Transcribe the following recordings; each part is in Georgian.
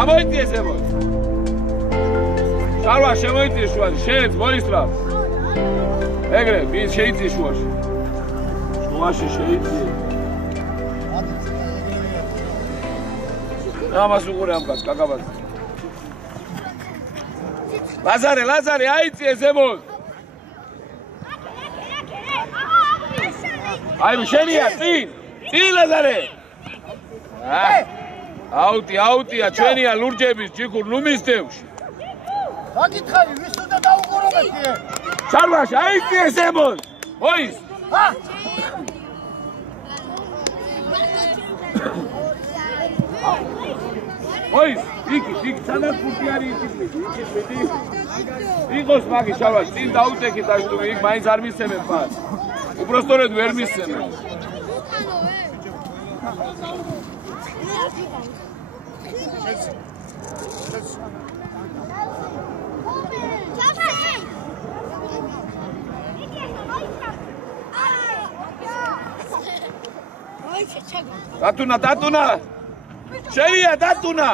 Ამოიწიეს ემო. შარვა შემოიწიეს შუაში, შენც მოისწრაფ. ეგრე, ვის შეიწიეს შუაში. შუაში შეიწიეს. ამას უყურე ამ კაცს, კაკაბას. ლაზარე, აიწიეს ემო. აი, შენია, წინ ლაზარე. აუტია ჩვენია ლურჯების ჯიქურ ნუ მისდევში. გაკითხავი ვის უნდა დაუყურებეთიე? შარვაში აიწიეს ემონ. მოის. მოის, იქ სადაც ფუტი არის იქ შედი. იყოს მაგის შარვაში წინ დაუტეხით აშტუმი იქ მაინც არ მისცემენ ფას. უბრალოდ ვერ მისცემენ. დატუნა შენია დატუნა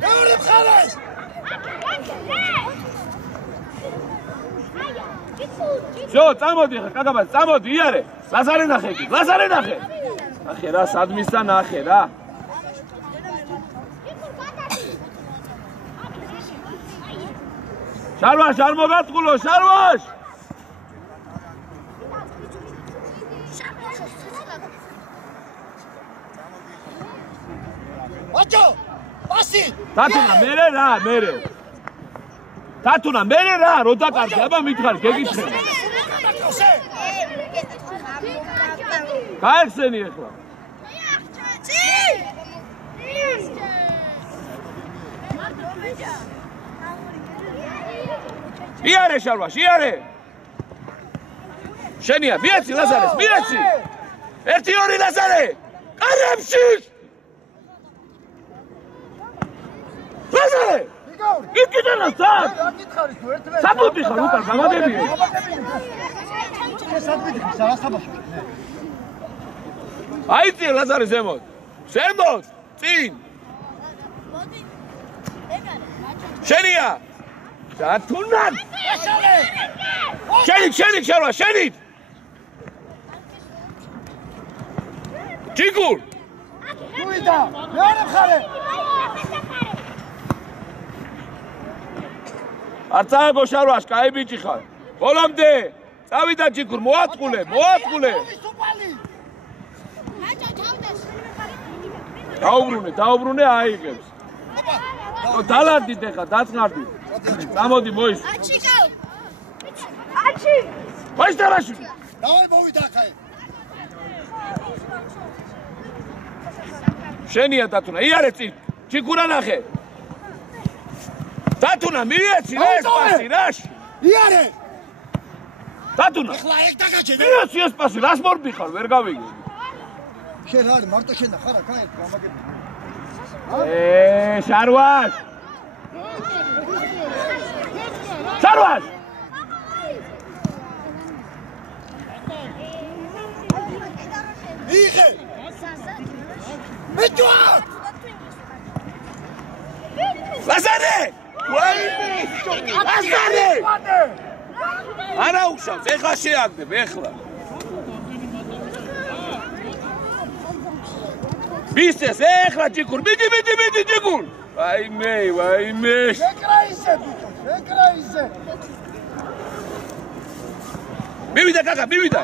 მეორე მხარეს შო წამოდი ხა კაკაბას წამოდი იარე ლაზარე ნახე ნახე რა სადმისა ნახე რა შარვაშ არ მოგატყულო შარვაშ აჭო პასი დატუნა მერე რა რო დაკარგე აბა მითხარ გეკითხე გაიხსენი ახლა იარე შარვაშ იარე შენია მიეცი ლაზარეს მიეცი 1-2 ლაზარე კარებში ლაზარე იქიდან სად საბუთი ხარ უკან გამადებიე აიწიე ლაზარე ზემოთ წინ შენია დათუნან შენით შარვა შენით ჯიგურ გუიდა მეორე მხარე არ წააგო შარვაშ, კაი ბიჭი ხარ. ბოლომდე. წავიდა ჯიქურ, მოატყულე. დაუბრუნე აიღებს. დალარდით ეხა, დაწყნარდით. წამოდი მოის. აჩი. მოის დარაში. დავაი მოვიდა ხაი. შენია დათუნა, იარე წინ. ჯიქურა ნახე. დათუნა მიეცი რა ეს პასი რაში? იარე. დათუნა. ეხლა ეგ დაგაჭირე. მიეცი ეს პასი, რას მორბი ხარ, ვერ გავიგე. შენ არის მარტო შენ და ხარ აქ გამაგები. შარვაშ. შარვაშ. იღე. მეჯვა. ლაზარე! ლაზარე! არა უშავს, ეხლა შეაგდებ, ეხლა. მისცეს, ეხლა ჯიქურ, მიდი ჯიქურ. ვაიმე. შეკრაისე ბიჭო, შეკრაისე. მივიდა კაკა, მივიდა.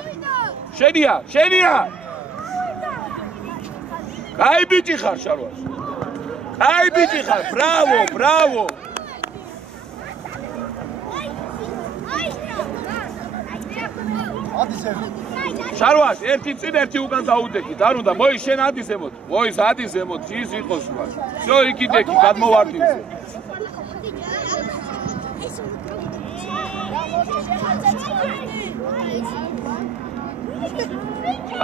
შენია. კაი ბიჭი ხარ შარვას. კაი ბიჭი ხარ, ბრავო. შარვას, ერთი წინ, ერთი უკან დაუდექით. არ უნდა, მოის შენ ადისემოთ. მოის ადისემოთ, ის იყოს მას. всё, იქიდექი, გადმოვარდი.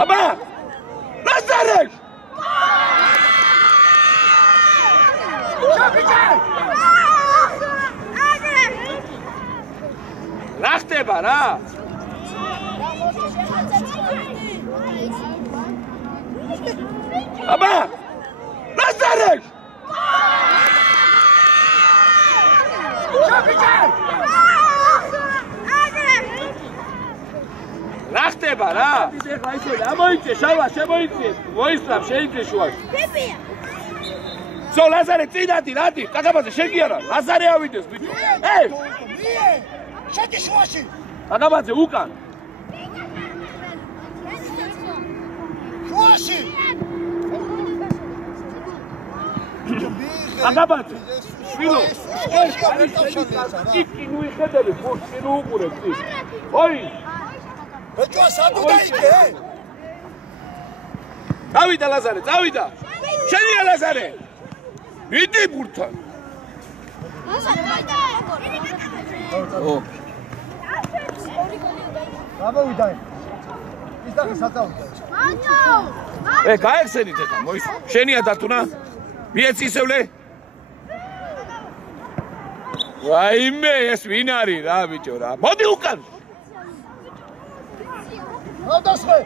აბა! ლაზარეს! რა ხდება რა? აბა! ლაზარეს! რა ხდება რა? ეხლა ისე ამოიწე, შარვა შემოიწე. მოისწრაფ, შეიწე შუაში. ბებია. всё, ლაზარე წინადი, რადი? კაკაბაძე შენ კი არა, ლაზარე ავიდეს ბიჭო. მie! შედი შუაში. კაკაბაძე უკან. შუაში. კაკაბაძე. შვილო. იქ ნუ იხედები, ფურში ნუ უყურებ წინ. ოი. მეჯვა საბუდა იქე. წავიდა ლაზარე, წავიდა. შენია ლაზარე. მიდი ბურთან. ო. გამოვიდა. ის და საწავდა. გაეხსენით ეხა, მოის. შენია დათუნა? მიეცი ისევლე? ვაიმე, ეს ვინ არის რა ბიჭო რა? მოდი უკან. ავდასხე.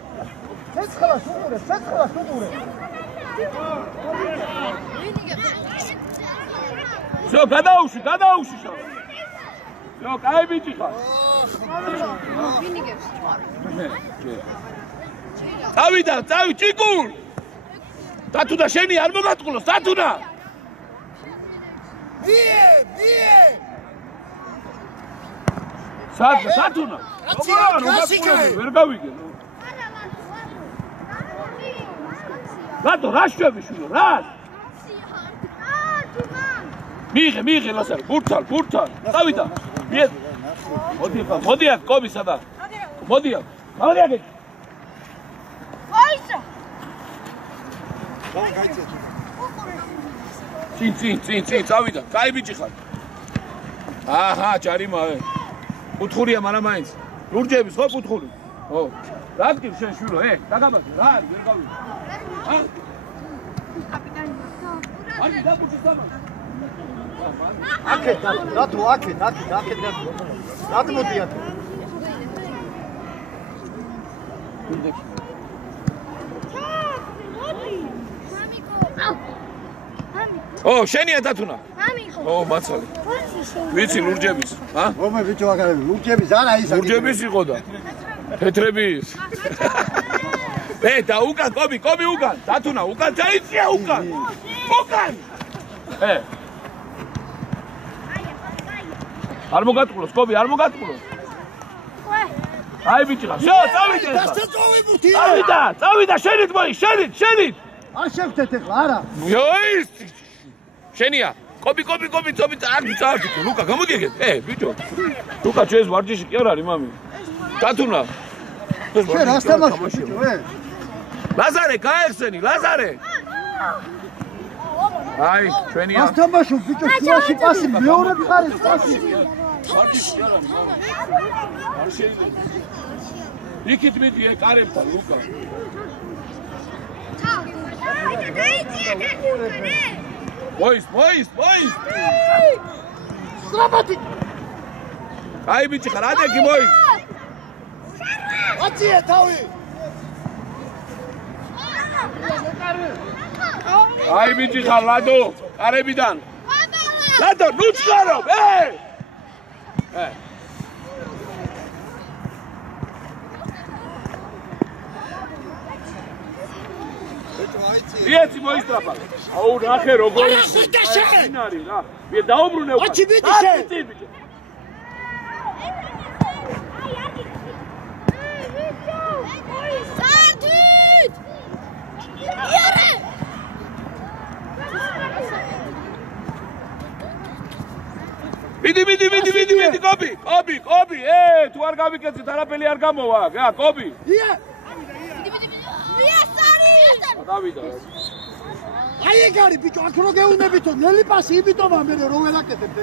ცეცხლა შუღურე. всё, გადაუში შავ. всё, კაი ბიჭი ხარ. წავი, ჭიკულ. დათუნა შენი არ მომატყულოს, დათუნა. მie! დათუნა. ვერ გავიგე. რატო რა შვები შვილო, რა? მიიღე ლაზარე, ბურთალ. წავიდა. მოდი აქ, კობი სადა. მოდი აქ. აისა. წინ, წავიდა. კაი ბიჭი ხარ. აჰა, ჯარიმავე. კუთხურია, მაგრამ მაინც. ლურჯების ხო კუთხური? ო. რა გქივ შენ შვილო, დაგაბაზე, რა, ვერ გავიგე. ჰა? კაპიტანი. არის დაკუჩი სამა. აქეთ, რატო. რატო მოდიათ? ო, შენია დათუნა. ო, მაცალი. ვიცი ლურჯების, ჰა? რომე ბიჭო აგარ ლურჯების არა ის ლურჯების იყო და თეთრების. და უკან, კობი უკან. დათუნა უკან დაიწია უკან. არ მოგატყულოს, კობი, არ მოგატყულოს. აი ბიჭი ხარ. შო, წავიდე ხარ. დასწავებუთი. წავიდა, შენით მოი, შენით. არ შევხვდეთ ახლა, არა. იოის. შენია. კობი, წობი, არ წავდი. ლუკა, გამოდი ეგეთ. ბიჭო. ლუკა, ჩვენს ვარჯიში კი არ არის, მამი. დათუნა. შენ რას თამაშობ, ბიჭო, ლაზარე, გაეხსენი, ლაზარე. აი, ჩვენია. რას თამაშობ, ბიჭო, შუაში პასი, მეორე მხარეს პასი. ვარჯიში კი არ არის, მამი. არ შეიძლება. იქით მიდი ეკარებთან, ლუკა. მოის. სრაბათი. აი ბიჭი ხარ, ადეგი მოის. აწიე თავი. აი ბიჭი ხარ, ლადო, კარებიდან. ლადო, ნუ ჩხარო, ვიეცი მოისტრაფა. აუ ნახე როგორ არის რა. ვიე დაუბრუნე უკვე. აჩი ბიჭი შენ. სტარტით! იარე! მიდი, კობი, თუ არ გავიკეთეთ, არაფერი არ გამოვა, კობი. დავიდა. აი ეგ არის ბიჭო, აქ რო გეუნებითო, ნელი პასი იბიტომა მე რო ველაკეთებ.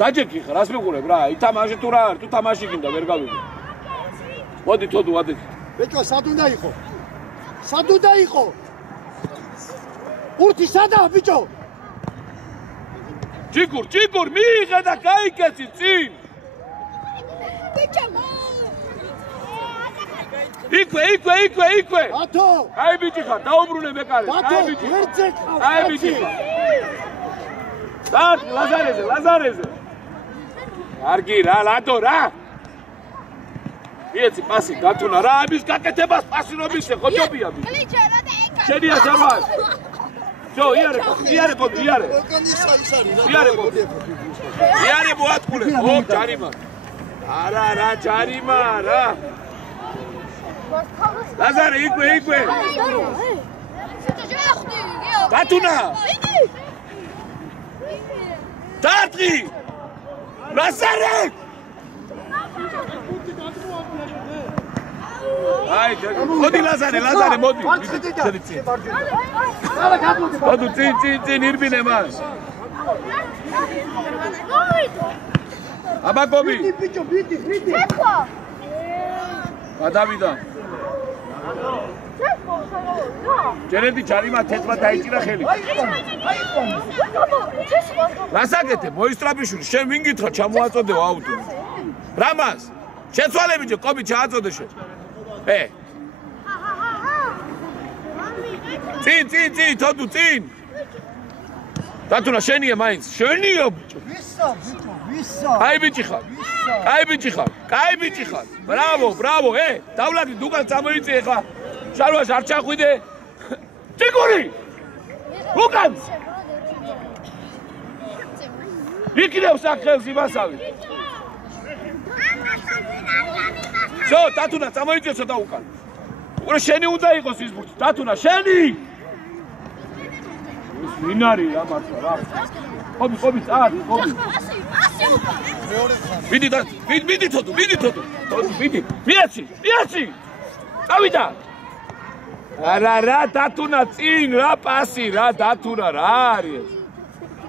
დაჯექი ხარ, რას მიყურებ რა? ითამაშე თუ რა არ, თუ თამაში გინდა ვერ გავიგე. მოდი თოდუ ადექი. ბიჭო, სად უნდა იყო? ურთი სადაა ბიჭო? ჭიკურ, მიიღე და გაიკეცი წინ. ბიჭო! იქვე. ათო! აი ბიჭი ხარ, დაუბრუნე მეკარე. ათო, ვერცე ყავს. აი ბიჭი. დათ ლაზარეზე. არგი რა, ლადო რა. ვიეცი პასი დათუნა რა, ამის გაკეთებას პასი რომ ისე ხოჭობია ბიჭი. კლიჩერა და ეკა. შენია ჯამას. შო, იარე კოდი. ორგანიზა ის არის რა. იარე მოატყულე. ო, ჯარიმა. არა, ჯარიმა რა. ლაზარე, იქვე. დათუნა. დარტყი. ლაზარე. აი, მოდი ლაზარე, მოდი. მოდი წინ ირბინე მას. აბა კობი. ბიჭო, ბიდი. გადავიდა. ჯერედი ჯარიმა თეთრად დაიჭირა ხელი. რასაკეთე, მოისტრაფიშვილი, შენ ვინ გითხრა ჩამოაწოდეო აუტო. რამას? შეცვალე ბიჭო, კობი ჩააწოდე შენ. წინ, თოდუ წინ. დათუნა შენია მაინც, შენია ბიჭო. ვისა? აი ბიჭი ხარ. ბრავო, დავლადი დუგან წამოიწიე ხა. შარვას არ ჩახვიდე. ჭიკური! უკან! იქნევს ახელს იმასავი. შო, დათუნა წამოიწიე ცოტა უკან. უყურე შენი უნდა იყოს ის ბურთი. დათუნა, შენი! ვინ არის რა მართლა რა? კობი, წადი. მიდი თოდუ. მიაცი. წავიდა. არა, დათუნა წინ რა პასი რა, დათუნა რა არის?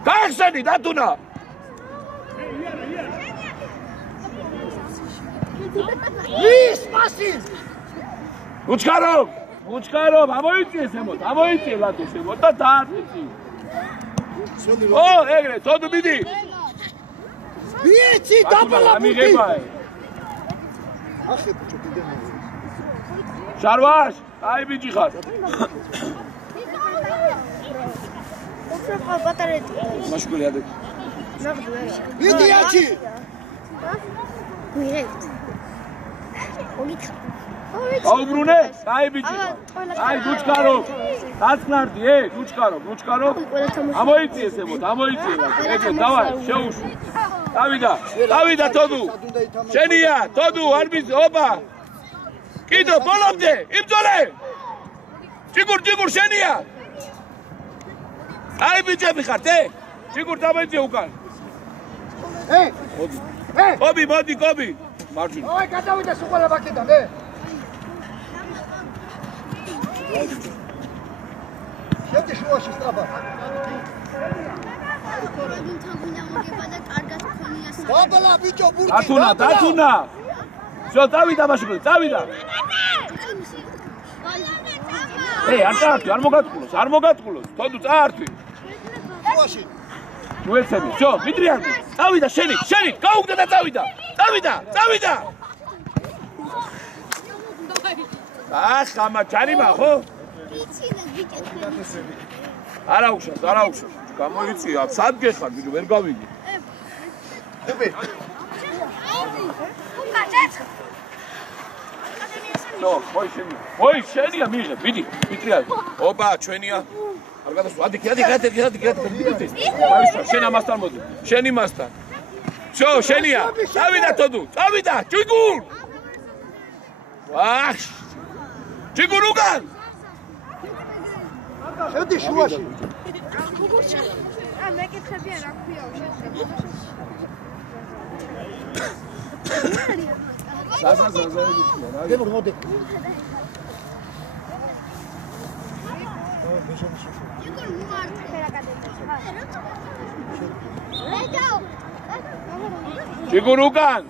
გაიხსენი დათუნა. ის პასი. უჩქარო, ამოიწიე ლადო შემო და დააწი. ო, ეგრე, თოდუ მიდი. ვიეცი დაბლა ბუთი. ახე ბიჭო, კიდე. შარვაშ, აი ბიჭი ხარ. მაშკული ადე. ვიდიაჩი. მიღეთ. მოგიქ. გაუბრუნე? აი ბიჭი. აი გუჩქარო. დაცნარდი, გუჩქარო. ამოიწიე ზემოთ, ამოიწიე. ეგრე დავაი, შეუშვი. დავიდა თოდუ. შენია, თოდუ, არ მის, ოპა. კიდო ბოლომდე, იმძოლე. ჯიგურ შენია. აი ბიჭები ხართ, ჯიგურ დამეძიე უკან. კობი, მოდი, კობი. მარჯვნივ. ოი, გადავიდა სულ ბაკიდან, შედი შუაში სწრაფად. ბაბლა ბიჭო ბურთი. დათუნა. შო წავიდა ბაშკული, წავიდა. არ მოგატყულოს. თოდუ წაართვი. შუაში. უეცები. შო, მიდრიანდი. წავიდა შენი, გაუგდა და წავიდა. წავიდა. ამა ჯარიმა ხო? არა უშავს. გამოიწია, სად გეხარ, ბიჭო, ვერ გავიგე. მოი შენია მიიღე, მიდი, მიდრიანდი. ოპა, ჩვენია. არ გადასვა, ადი. შენ ამასთან მოდი. შენი მასთან. შო, შენია. წავიდა თოდუ, ჯიგურ. ჯიგურ უკან. შედი შუაში. მეკითხებიან რა ქვია მოდი. ჯიგურ უკან.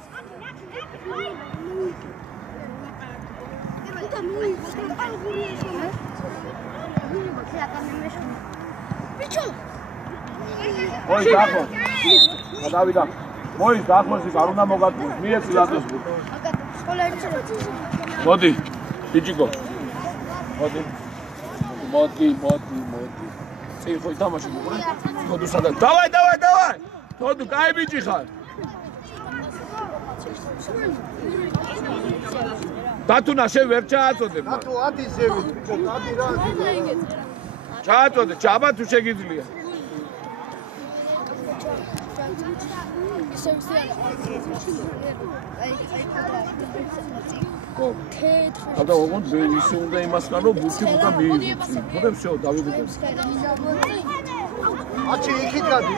მოი დახო. გადავიდა. მოი დახოს ის არ უნდა მოგატყუოს. მიეცი ლადოს. მოდი. ბიჭიკო. მოდი. წინ ხო ითამაში მოყრე. თოდუ სადაც. დავაი. თოდუ კაი ბიჭი ხარ. დათუნა შენ ვერ ჩააწოდებ. დათუ ადი ზევი, ბიჭო, ადი რა. ჩააწოდე, ჩაბა თუ შეგიძლია. და ოღონდ ისე უნდა იმასკან რომ ბურთი უნდა მიიღო. ხოდებ შო დავიგებ. აჩი იქით გადი.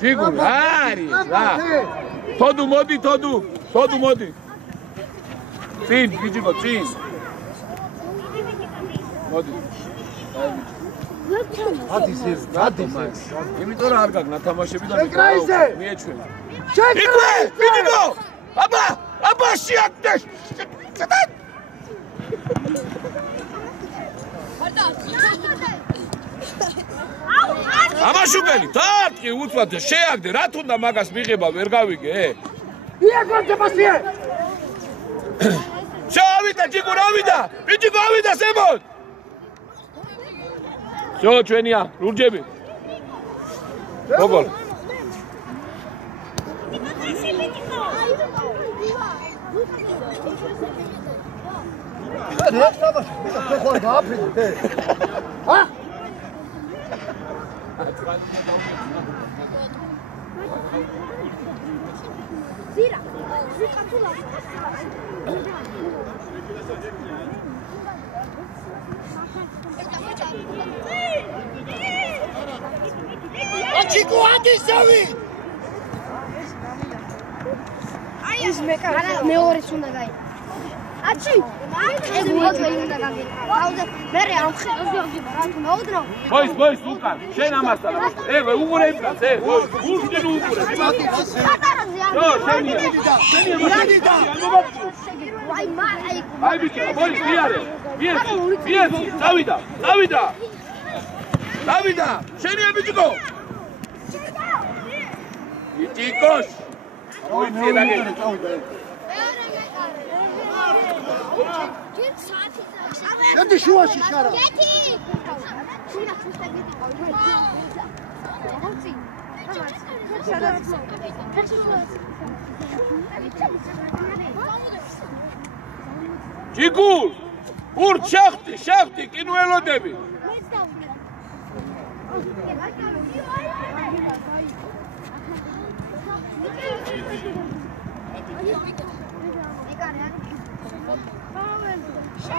ჯიგურ არის რა. თოდუ მოდი. წინ ბიჭიკო, წინ. მოდი. ადი ზევი. იმიტომ რომ არ გაგნა თამაშები და მიეჩვენ. იკვე, ბიჭიკო! აბა შეაკდე. ამაშუკელი, თარტყი უცბად შეაგდე, რა თუნდა მაგას მიღება ვერ გავიგე? იაგორზე მასიე. შავიდა, ჯიგურ ავიდა, ბიჭიკო ავიდა ზემოთ. შო ჩვენია, ლურჯები. გოგოლ. რა საბაში, მე ხო გააფრინე. ჰა? ზირა კაცულა აჩიკო ადი ზევი. აი ეს მეორის უნდა გაი. აჩი ეს მოძვე უნდა გაგი. აუზე მე ამხედავს რა თუ მოუდრო. მოის უკან შენ ამასთან. უყურე იმას, ურჩინ უყურე. ნო შენია. აი ბიჭო, მოის მიარე. წავიდა. შენია ბიჭო. ბიჭიკოს. მოიწე დაგე. შედი შუაში შარა. ჯიგულ ურთ შახტი კინოელოდები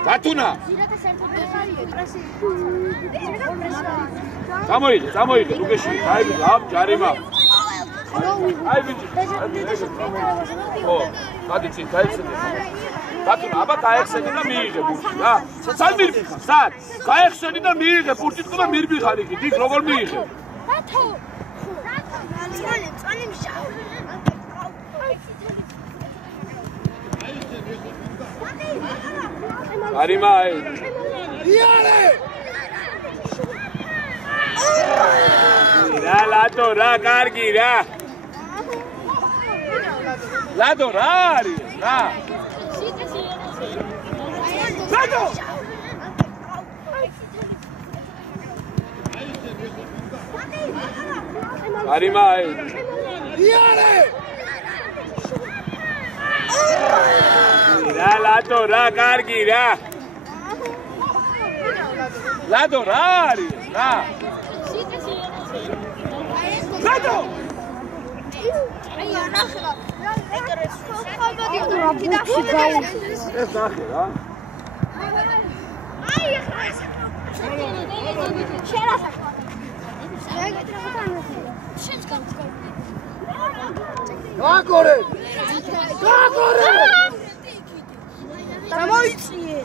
დათუნა წამოიღე რუგეში დაიბიძა ამ ჯარიმა აი ბიჭი ო გადიცი გაიხსენე დათუნა აბა გაიხსენე და მიიღე ბურთი რა სად მირბიხარ სად გაიხსენე და მიიღე ბურთი თქო და მირბიხარ იქ დიდ როგორ მიიღე რათო წანი მშავ არიმა აი იარე რა ლადო რა კარგი რა ლადო რა არის რა ლადო არიმა აი იარე რა ლადო რა კარგი რა ლადო რა არის რა ლადო აი ანახება ეს ნახე რა აი შერასა გაკორე გამოიწიე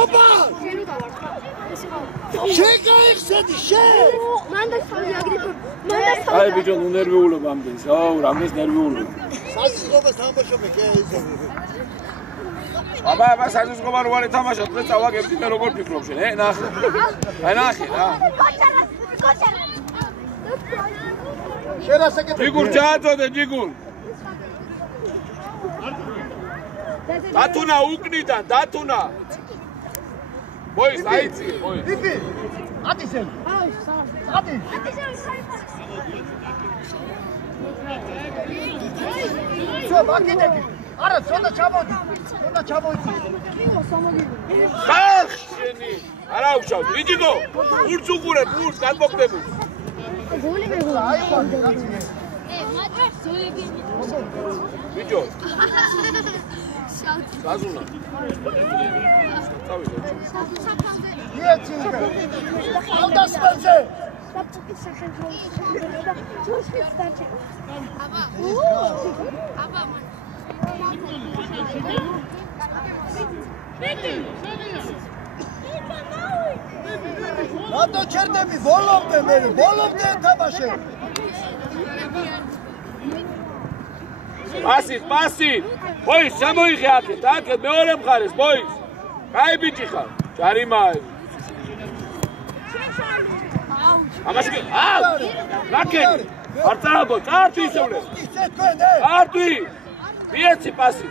ოპა შეგაიხსედი მანდა სამი აგრიფო აი ბიჭო ნუ ნერვიულობ ამდენს აუ რამდენს ნერვიულობ საზღობას თამაშობე კი აბა საზღობა რო არ ეთამაშოთ მე წავაგებდი მე როგორ ფიქრობ შენ ნახე აი ნახე რა ჯიგურ ჩააწოდე ჯიგურ დათუნა უკნიდან დათუნა მოის აიწიე მოის იფი ატისენ ატი შო მაგიდები არა ცოტა ჩამოდი ხახ შენი არა უშავ ვიჯიგო ურც უყურებ ურც გადმოგდებულ ბიჭო გაზუნა წავიდე იეცი ალდასმელზე აბა რატო ჩერდები ბოლომდე თამაშე პასი ბოის შემოიღე აქეთ მეორე მხარეს ბოის კაი ბიჭი ხარ ჯარიმა ამაში აუ რაკეტი არ წააბო წარჩი ისევლე წარჩი მიეცი პასი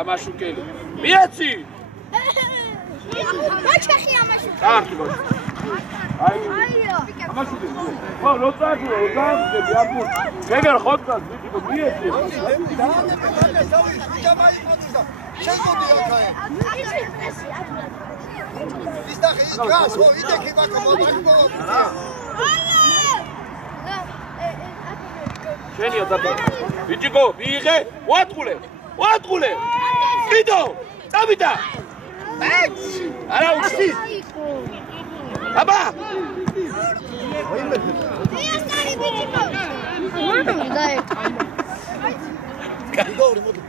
ამაშუკელი მიეცი გაჩეხი ამაშუკელი წარჩი აიო ამაშუკელი ხო როწაკი ოდამები აბუ შეგერ ხოთკას ვიჭიკო მიეცი შეგოდი აქაე ის დახე ის გას ხო იდექი ბაკო შენია დაბა ვიჭიკო მიიღე ვატყულე კიდო წავიდა არა უცი აბა იასარი ვიჭიკო დაე კიდოური მოდი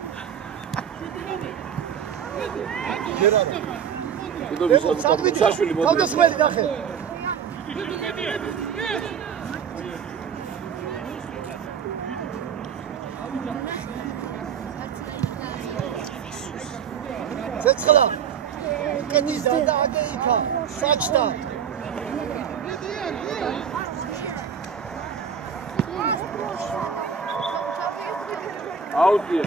ჯერარა კიდო ვისაშვილი მოდი თავდასხმელი დახე ცეცხლა კენიზა და აგეიქა საჭდა აუდიო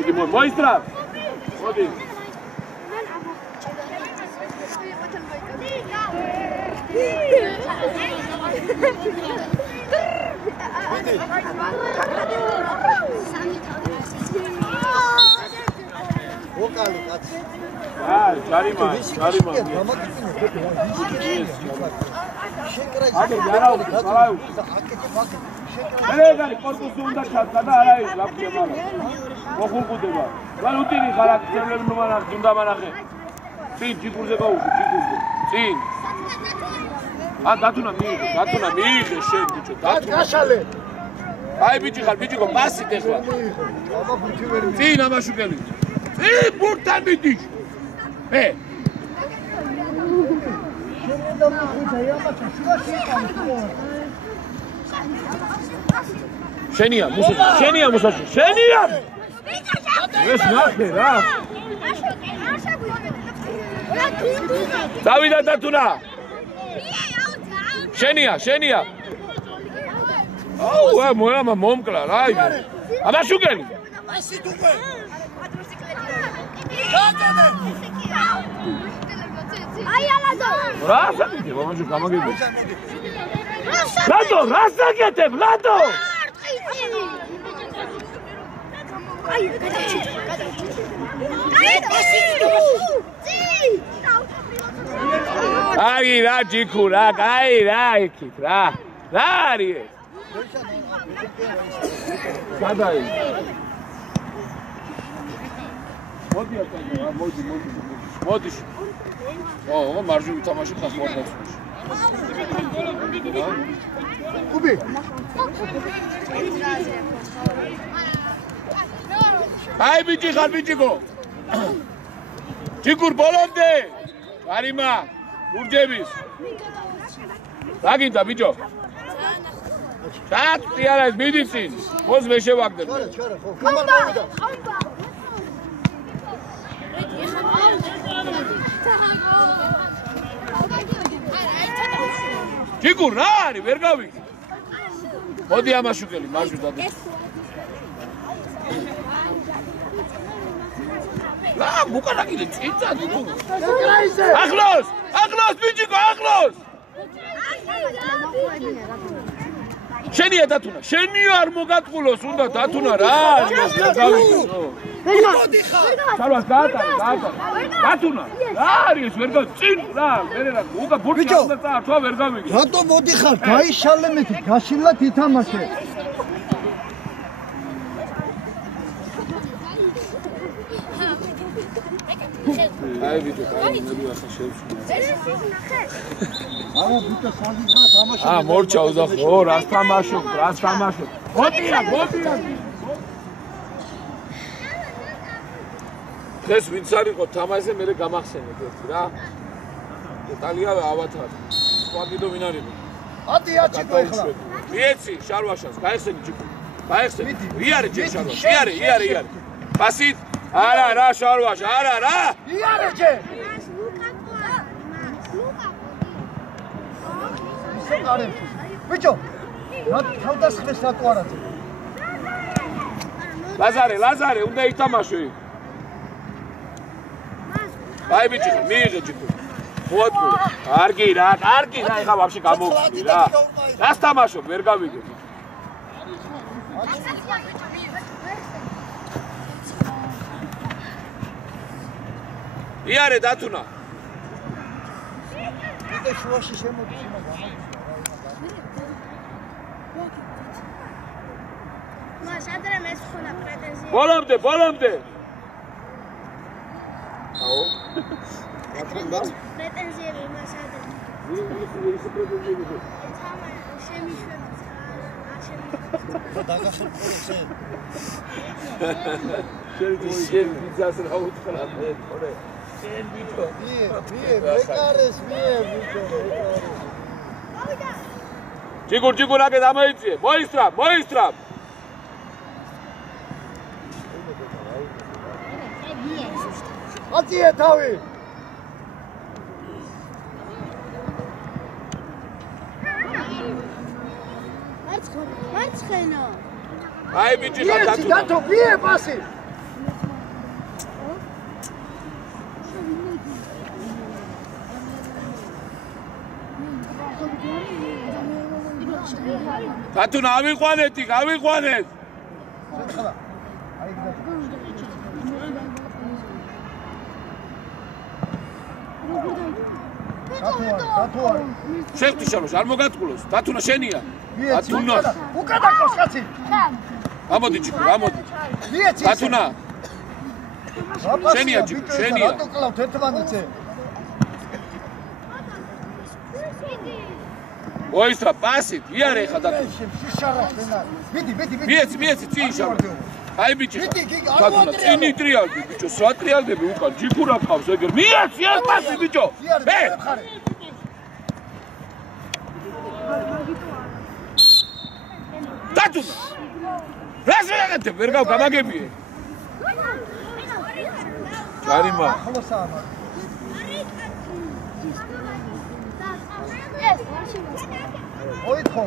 იგი მოისტრა მოდი ვოკალი კაცი. ჯარიმა. მერე კორპუსი უნდა ჩატა და არა ის ლაფჭე მაგრამ მოხულყუდება. ვარ უტინი ხარაკტერები მომანახ უნდა მანახე. წინ ჯიგურზე გაუშვი ჯიგურზე. წინ. დათუნა მიიღე შენ ბიჭო დათუნა. გაშალე. აი ბიჭი ხარ ბიჭიკო პასით ეხლა. აბა ბიჭი ვერ მიიღე. წინ ამაშუკელი. წინ ბურთთან მიდი. შენია მუსაჩი შენია ეს ნახე რა დავიდა დათუნა შენია აუ მოიამა მომკლა რა ამაშუკელი აი ალადო რა საკეთებ ამაჟო გამაგები ლადო რა საკეთებ ლადო აი აი რა ჯიქუ რა კაი რა იქით რა არის გადაი მოდი ო მარჯვი თამაში ხას მოხდეს კუბი აი ბიჭი ხარ ბიჭიკო ჯიგურ ბოლომდე არიმა ურჯების დაგინდა ბიჭო ჩატი არა ეს მიდი წინ მოძ მე შევაგდებ ჩარა ხო ხომარ მოვიდა ჯიგურ რა არის ვერ გავიგე მოდი ამაშუკელი მარჯვი დადი რა მუკანაკილი წიწადი ნუ ახლოს ბიჭიკო ახლოს შენია დათუნა შენია არ მოგატყულოს უნდა დათუნა რა მოდი ხარ ჩარვას გაატარე დათუნა რა არის ეს ვერ წინ რა მერე რა უკა ბურთი უნდა წაართვა ვერ გავიგე რატო მოდი ხარ გაიშალე მეთი გაშილად ითამაშე აი ბიჭო კაი ნები ახლა შევსვი არა ბიჭო საგიგა თამაში მორჩა უზახო რას თამაშობ მოდია ეს ვინც არისო თამაშზე მე გამახსენეთ ერთი რა დეტალია ავათარ სხვა კიდო ვინ არის ატიაჩი ხოხლა მიეცი შარვაშას გაიხსენი ჯიკო გაიხსენი იარე ჯე შარვაშ იარე პასით არა რა შარვაშ არა რა იარე ჯე ბიჭო რა თავდასხმეს რატო არაძე ლაზარე უნდა ითამაშო აი ბიჭი მიიღე ჯიკო მოატყო კარგი რა ეხა ვაფშე გამოვხდი რა რას თამაშობ ვერ გავიგე იარე დათუნა კიდე შუაში შემოდის მას ადრე მე სხვა პრეტენზია ბოლომდე აო პრეტენზიები მას ადრე ის პრეტენზიები თამა შემიშვებს დაგახერხო შენ შენ ვიზას რა უთხრა მე თორე შენ ბიჭო მეკარეს ბიჭო ჯიგურ აკე დამოიწიე მოისტრაბ აწიე თავი მარცხენა აი ბიჭი ხარ დათო ვიე პასი თათუნა ავიყვანეთ იქ, ავიყვანეთ. შევთი შაროს, არ მოგატყულოს. თათუნა შენია. თათუნა. უკადაკოს კაცი. ამოდი ჭიქო, ამოდი. თათუნა. შენია ჭიქო, შენია. რატო კლავთ ერთმანეთზე? ოისტრა პასით, იარე ხა თათუნა. მიეცი, წინ შარო. აი ბიჭი. თათუნა, წინი ტრიალდი, ბიჭო, სვა ტრიალდები უკან, ჯიქურა ყავს ეგერ. მიეცი, ეს პასი ბიჭო. მე. თათუნა. რას ვიღეთებ, ვერ გავგამაგებიე. ჯარიმა. ოითხო.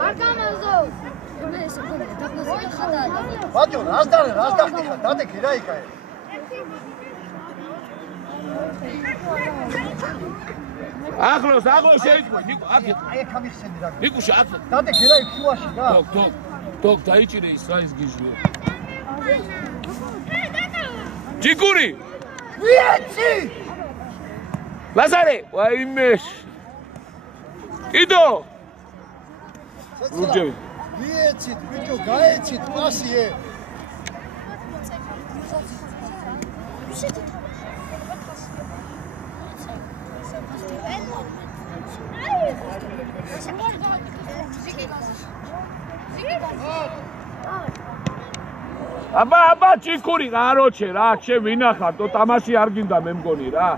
არ გამაზო. ბატონო, რას დახტიხარ? დადეკი რა იქაა? ახლოს შეიძლება ნიკო აქ აი ხამიხსენდი რა. ნიკუშა აქ დადეკი რა იქ შუაში რა. დოგ დაიჭირე ის რა ის გიჟია. ჯიგური მიეცი ლაზარე ვაიმეშ იდო რუჯევი მიეცით ბიჭო გაეცით პასიე აბა ჭიქური გაროჩე რა შე ვინახარ თო თამაში არ გინდა მე მგონი რა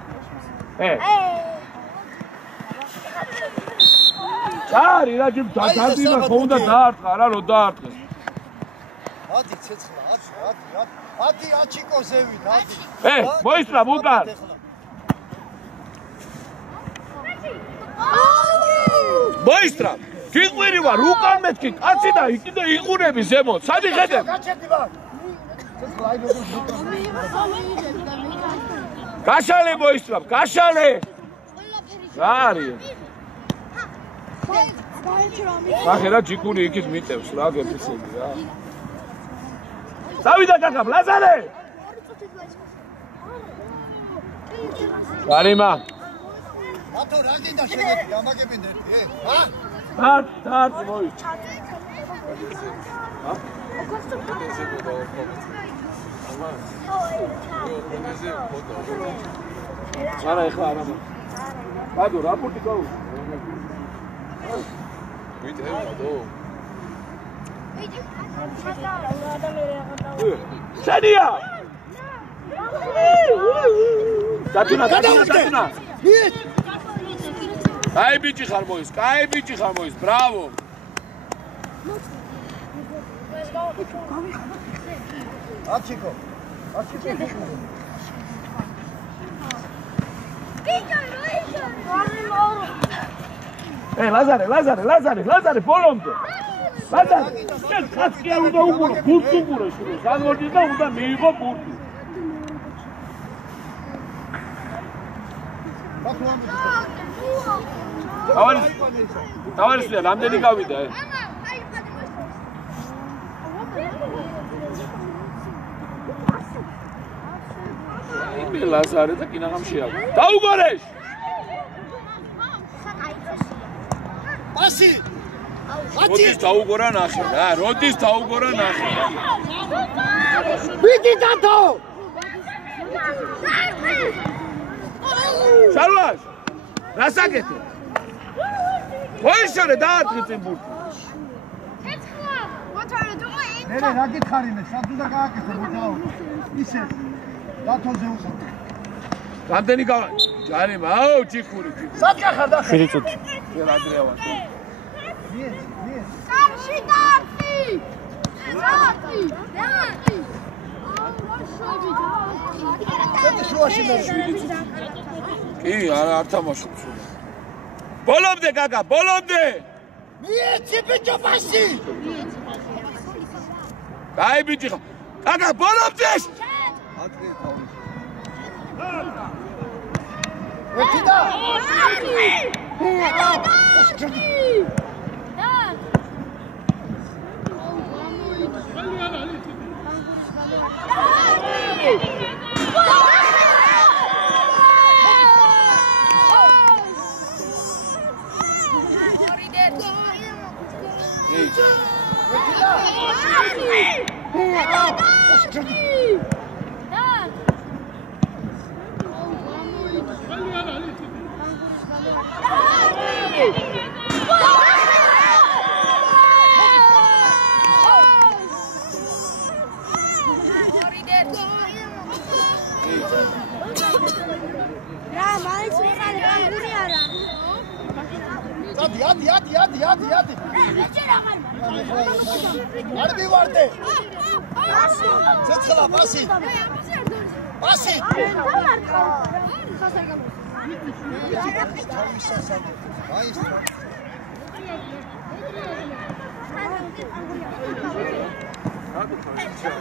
ჩარი რა ჯიმ დადინა ხონდა დაარტყა რა რო დაარტყეს ადი ცეცხლა ადი აჩიკო ზევით ადი მოისრა ბუკარ მოისრა გიყვირი ვარ უკან მეთქი კაცი და იქიდან იყურები ზემოთ სადი ხედებ გაჩერდი ვარ გაშალე მოისრა გაშალე რა არის ახე რა ჯიქური იქით მიწევს რა გეფიცები რა დავიდა კაკა ლაზარე გარიმა ათო რა გინდა შეგეთი გამაგებინდა დართ მოიც არა ეხლა არა ბადო რაპორტი გაუ შენია დათუნა კაი ბიჭი ხარ მოის ბრავო აჩიკო ლაზარე ბოლომდე ლაზარე შენ ხაც კი არ უნდა უყურო ბურთს უყურო შურო განმორდი და უნდა მიიღო ბურთი თავარისია რამდენი გავიდა ლაზარე და კინაღამ შეავა დაუგორეშ პასი როდის დაუგორა ნახე ბიჭი დათო შალვაშ რასაკეთე მოიშორე დაარტყი წინ ბურთი მე რა გითხარი მე სადუდა გააკეთე მოძაო ისე დათოზე უხდა რამდენი გავა ჯარიმა აუ ჭიქური სად გახარ და შვიდი წუთი ვერ ადრეა ვარ მიეც სამში დარტი დათო შუაში მე კი არ თამაშობს ბოლომდე კაკა ბოლომდე მიეცი ბიჭო პასი კაი ბიჭი ხა კაკა ბოლომდე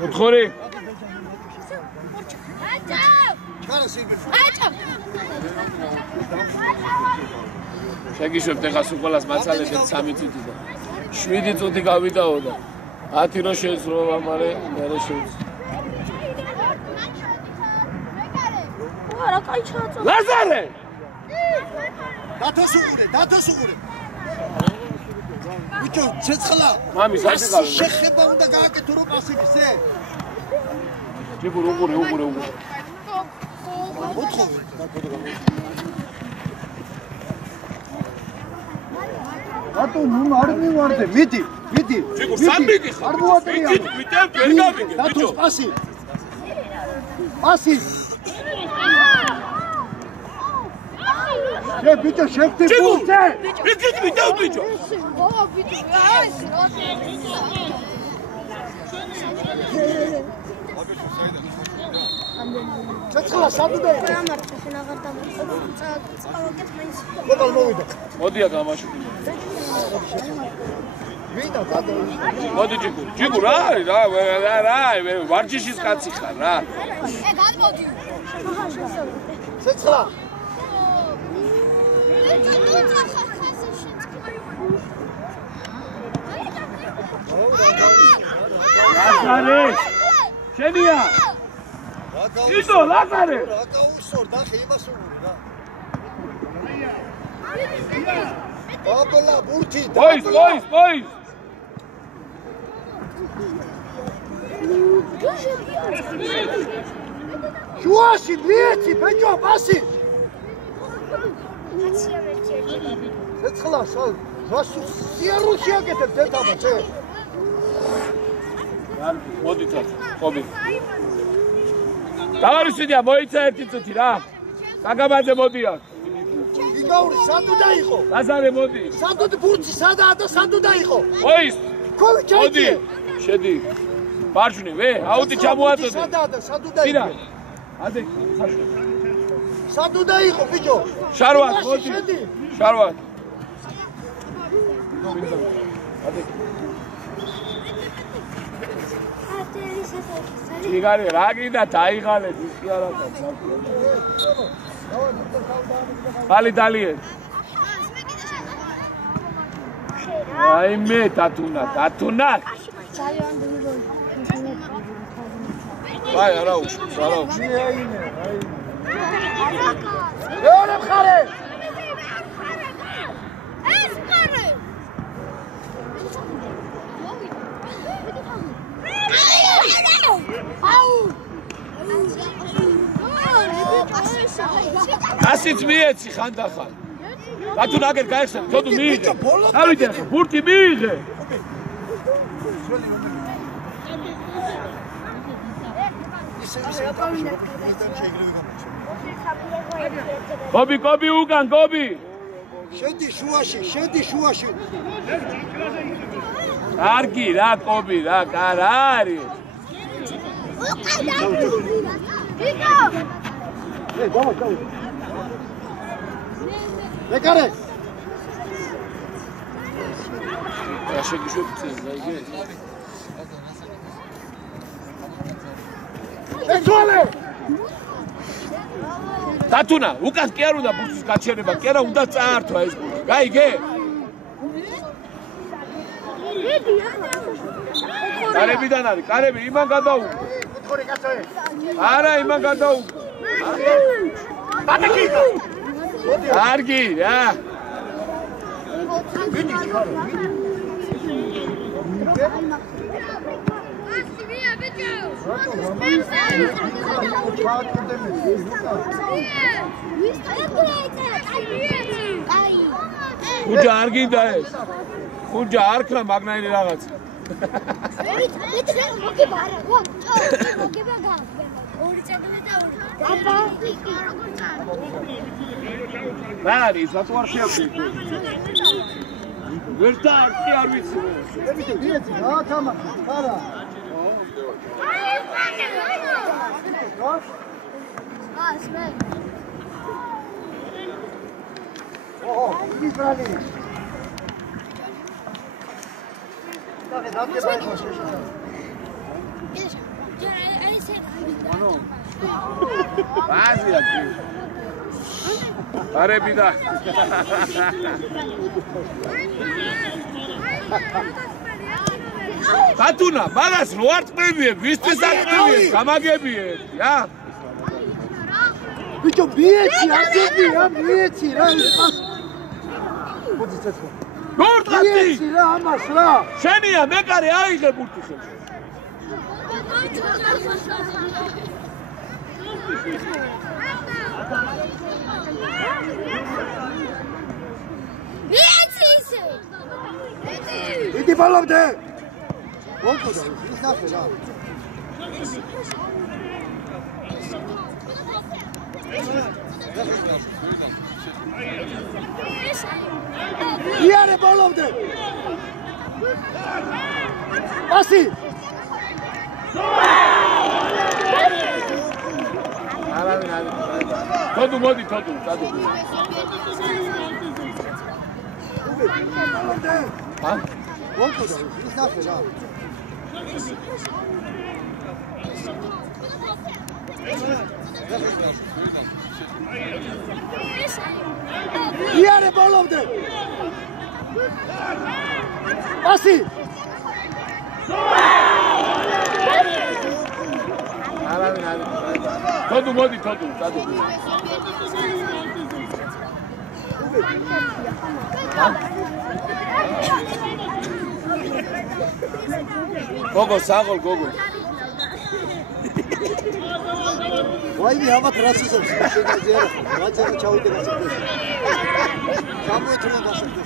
უთხური შეგიშვებთ ეხლა სულ ყველას მაცალეთ 3 წუთი და 7 წუთი გავიდაო და 10 რო შეძროვა, მაგრამ მე შევძ. არა, კაი ჩააწო. ლაზარე! დათოსუღურე. ბიჭო, შეცხლა. მამის არ შეგავი. შეხება უნდა გააკეთო რომ პასივისე. ჯიგურ უყურე. მოთხოვე. რატო ნუ არ მივარდე? მიდი. ჯიგურ სამიდი ხარ. არ მოვატრია. ვიტევ ვერ გავიგე. დათოს პასი. ბიჭო, შევტი ბურთზე. იქით ვიტევ ბიჭო. შეცხლა სადუდა. მოდია გამაშუქი. ვიდა დადო. მოდი ჯიგურ რა ვარჯიშის კაცი ხარ რა. გადმოდი. შეცხლა. ლაზარე შენია იდო ლაზარე რა გაუსწორ და ხეიმას უღური რა ბაბლა ბურთი ბოის შუაში მიეცი ბეჭო პასი შეცხლა სულ სიარუში აკეთებ დედაბაც მოდიცაც ხობი დავარისვიდია მოიცა 1 წუთი რა საგამაძე მოდია იგაური სადუ დაიყო ლაზარე მოდი სადუ ბურთი სადაა და სადუ დაიყო ოის მოდი შედი ბარჯვნივე აუდი ჩამოაწოდე სადაა და სადუ დაიყო ადე საშუალო სადუ დაიყო ბიჭო შარვად მოდი შარვად ადე იგარი რა გინდა დაიღალეთ ისი არა ხალი დალიე აიმე დათუნა აი არა უშვი მეორე მხარე ეს მხარე ასიც მიეცი ხანდახან დათუნა აგერ გაიხსენ თოდუ მიიღე დავიდე ახლა ბურთი მიიღე გობი უკან გობი შედი შუაში კარგი რა კობი რა კარა არის მეკარე რა შეგიშვებთ რა იგე ეცვალე დათუნა უკან კი არ უნდა ბურთის გაჩერება კი არა უნდა წაართვა ეს გაიგე კარებიდან არის კარები იმან გადაუგო უთხური კაცოე არა იმან გადაუგო ბატაკი კარგი რა ხუჯა არ გინდა ეს ხუჯა არ ქნა მაგნაირი რაღაც რა არის რატო არ შეაბდი ვერ დაარტყი არ ვიცი ვიცი რა თამაში არა ის ბრალი ბაზია არები და დათუნა მაგას რო არ წმევიე ვისთვის არ წმევიე გამაგებიე რა ბიჭო მიეცი აგებია მიეცი რა ის ხოდი წეცხო გორტყაცი მიეცი რა ამას რა შენია მეკარე აიღე ბურთი ხელში მიეცი ისე იდი ბოლომდე ვონკოდა ის ნახე რა იარე ბოლომდე პასი არავინ არის თოდუ მოდი თოდუ დადო ა ვონკოდა ის ნახე რა იარე ბოლომდე პასი არავინ არის თოდუ მოდი თოდუ დადო გოგო საღოლ გოგო ვაიმე ამათ რასიზმს შეგაძია რაც ეს ჩავიდე გასაგები გამოეთრა გასაგები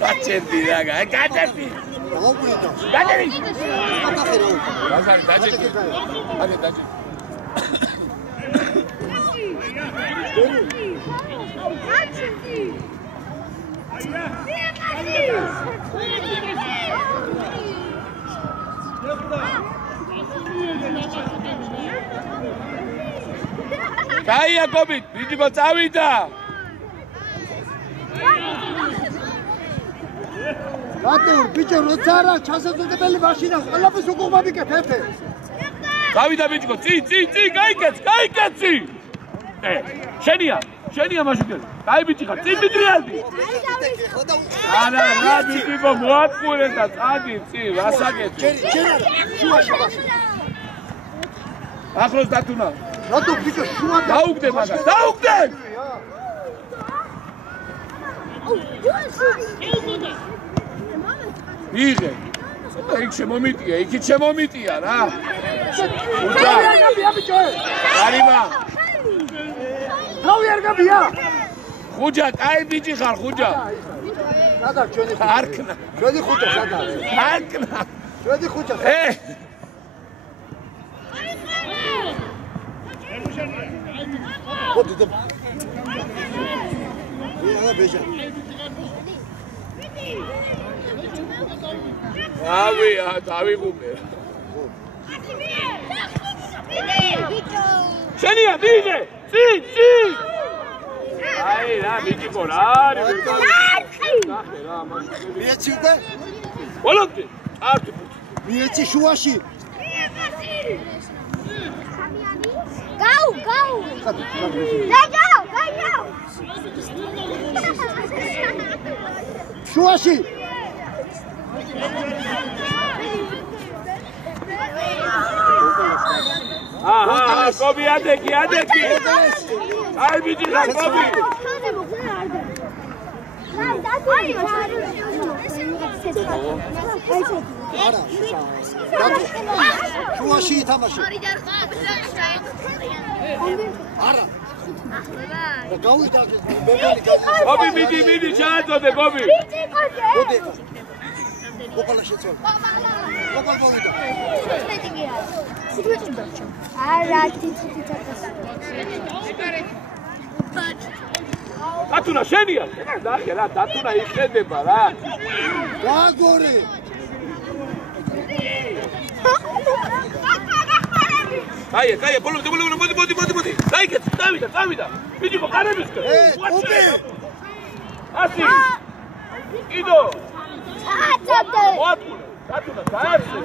გაჭერდი რა გაჭერდი გამოგვრიდა გაჭერდი აკახე რა გასარი დაჭერდი აგე დაჭერდი კაია გობით ბიჭო წავიდა რატო ბიჭო როცა არა ჩასაძლებელი მაშინა ყველაფერს უკუღმა ვიკეთ ერთ-ერთ წავიდა ბიჭო წი გაიკეცი შენია მაშინ კაი ბიჭი ხარ წინ მიტრიალდი არა რა ბიჭო მოატყურე და წადი წი რასაკეთე ჯერ შუაში ბაში ახლოს დათუნა რატო ბიჭო შუა დაუგდე მაგას დაუგდე იღე ცოტა იქ შემომიტია იქით შემომიტია რა უჯა ბიჭო არიმა თავი არ გაბია ხუჯა კაი ბიჭი ხარ ხუჯა სადა ჩვენი არკნა ჩვენი ხუჯა სადა არკნა ჩვენი ხუჯა ხოდი და ვიღა ბეჟა დავიღუპე შენია მიიღე წი აი რა ბიჭო რა არის ნახე რა მაშინ მიეცი უკვე ბოლომდე არტი მიეცი შუაში შუაში აჰა კობი ადეკი აი ბიჭი რა კობი არა შუაში ითამაშე არა გავიდა ბებელი კობი მიდი ჩააწოდე კობი ოპალა შეცვალ ოპალ მოვიდა არა დათუნა შენია ნახე რა დათუნა იხედება რა გაგორე კაია ბოლომდე მოდი დაიგეთ წავიდა მიდიხო კარებისკენ უბე ასი იდო აცადე დათუნა გაერსე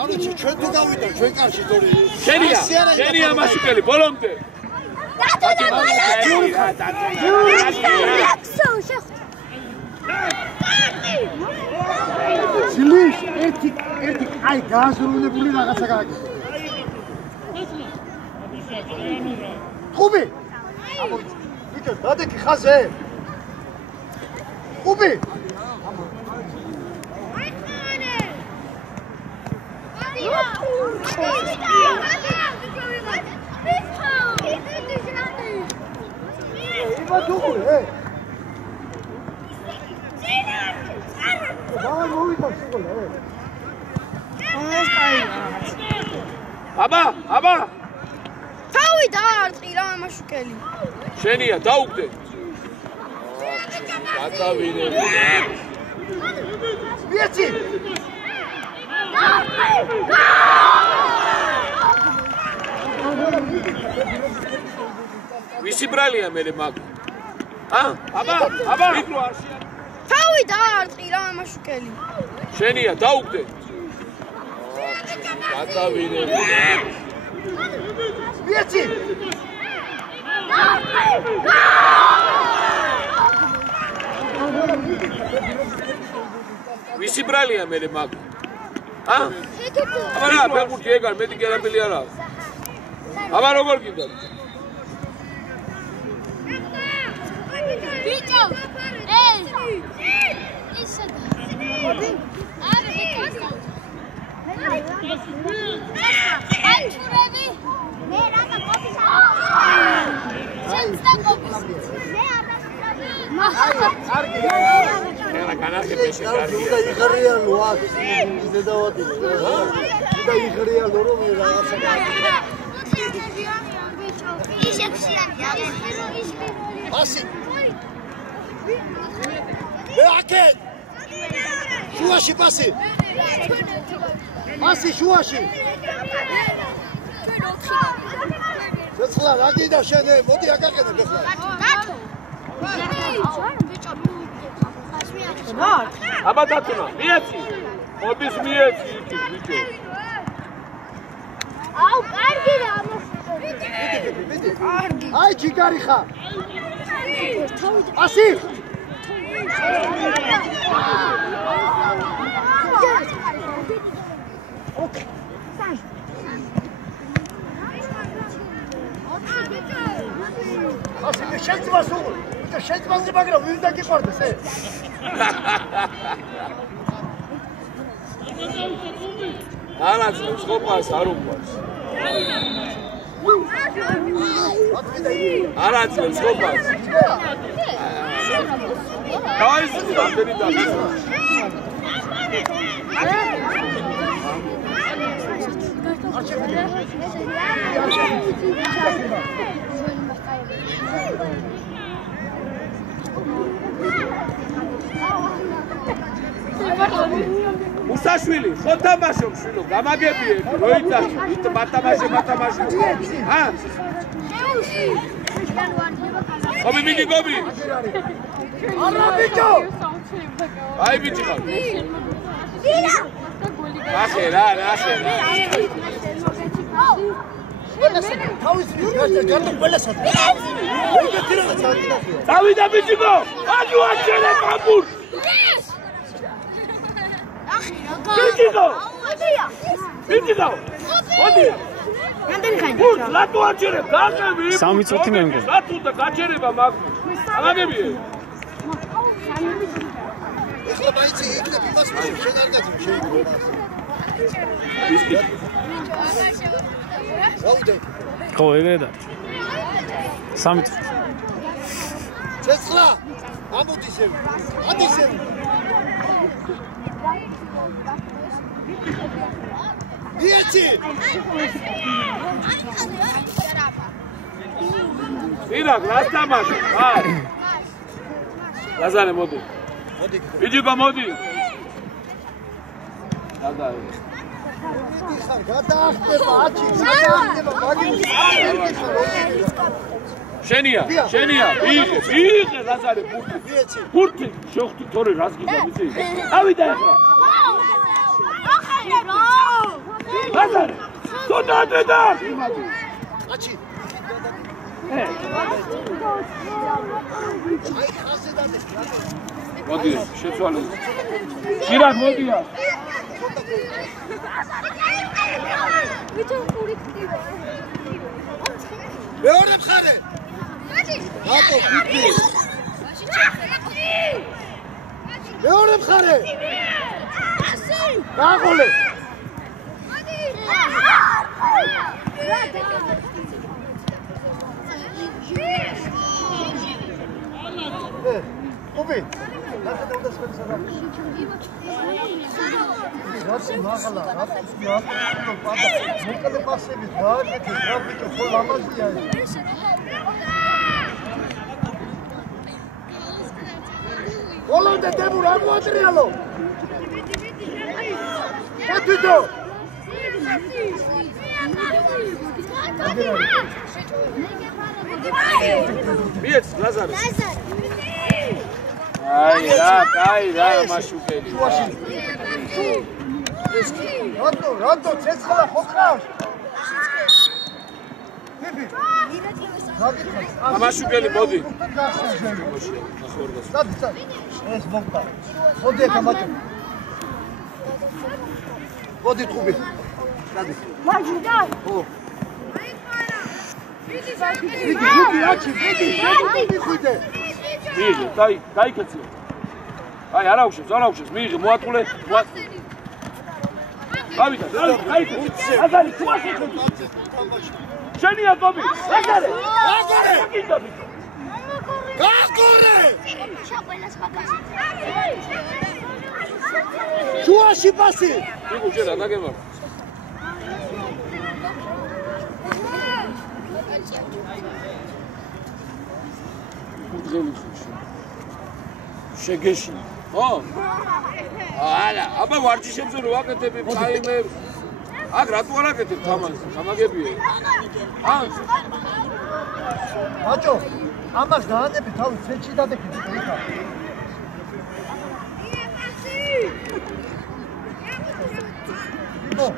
ანუ ჩვენ თუ გავიდა ჩვენ კარში თორე შენია მასიკელი ბოლომდე სილის ერთი აი გააზრუნებული რაღაცა გააკეთე ყუბი ბიჭო დადეკი ხაზე ყუბი აბა თავი დაარტყირა მაშუკელი შენია დაუგდე გადავიდე ვიეცი ვისი ბრალია მე მაგ აბა თავი დაარტყირა მაშუკელი შენია დაუგდე გადავიდე ვიეცი ვისი ბრალია მე მაგ აბა რა ფეხბურთი ეგარ მეტი გერაბელი არა აბა როგორ გინდა ბიჭო ისე არა ბიჭო აი შურები მე რატო კოპის შენს და კოპის მე არა კარგი რა განახებე შეგარია და იღრიალო აქ ისე დავატირე და იღრიალო რომ რაღაცა ასი აკეთ შუაში პასი ასი შუაში ცეცხლა რა გინდა შენ მოდი აკაყენებ ახლა აბა დათუნა მიეცი მოდის მიეცი ბიჭო აუ კარგი რა კარგი აი ჩიკარი ხა ასი ოკეი ასი მე შეცვას უყო და შეცვასი მაგრამ ვინ დაგიყვარდეს არა ძმებს ყოფას არ უყვარს არა ძმებს ყოფას გაიზ რამდენი დაიწყო უსაშვილი ხო თამაშობ შვილო გამაგებიე როიტაში მათამაშე ჰა გობი მიდი გობი. არა ბიჭო. აი ბიჭი ხარ. ახე რა. თავისი გარდა ყველასა. დავიდა ბიჭიკო. აჯუ აჩერე კამბურს. ბიჭიკო. ბიჭიკო. მოდია. რამდენი ხანი? რატო აჩერებ? გაგები. 3 წუთი მე მგონი. რატო და გაჩერება მაგ. აგებიე. ეხლა მაინც იქნებ იმას შენ არ გაძებ შეიძლება. გავიდე. ხო, ეგრე და 3 წუთი. ცეცხლა. ამოდისევი. ადისევი. იეცი. ირაკ, რა თამაში? აი. ლაზარე მოდი. მოდი. ბიჭიკო მოდი. ლაზარე. ხარ გადაახტება აჩი გადაახტება მაგის შენია ვიღე ლაზარე ვიეცი ბურთი შეხტი თორე რას გიდა ვიცი ავიდა ახლა ლაზარე თოდადა აჩი მოდი შეცვალე ჟირად მოდია მეორე მხარე რატო ფიქრი მეორე მხარე გაღოლე უბი ნახე უნდა შეფერსა რაცი მაღლა რაცი აკეთო პადა მოკალე პასები დააკეთე რა ბიჭო ხო ლამაზია ოლონდე დებურ არ მოატრიალო ეთიდო მიეც ლაზარე აი რა მაშუკელი რატო ცეცხლა ხო ყავს ამაშუკელი მოდი ეს მოკდა მოდი ახლა მოდი ტყუბი დადი მაჯიდა ხო იგი აჩი მიხვიდე მიიღე დაიქეცე აი არა უშვებს მიიღე მოატყულე გავიდა დაიქეცე აზარი თუაში შენია გობი აზარე გაგორე შუაში პასი იქ უჯერა დაგემარ შეგეში ხო? არა, აბა ვარჯიშებზე რო აკეთებ ტაიმებს. აქ რატო არ აკეთებ თამაშს? გამაგებია. ბაჭო, ამას დაანები თავი ცეჩი დადეკიდე იქა. იბო.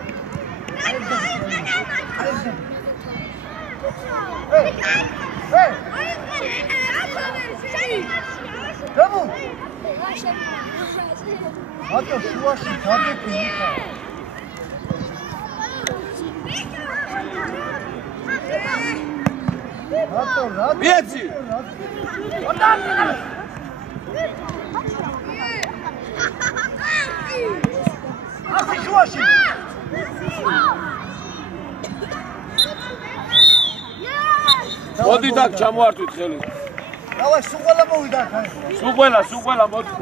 Come Ато შუაში გადები იქა. Ато მიეცი. ათი შუაში. მოდი და ჩამოართვით ხელი. დავაი სუყველა მოვიდა აქ. სუყველა მოდი.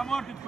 ჩამოართვით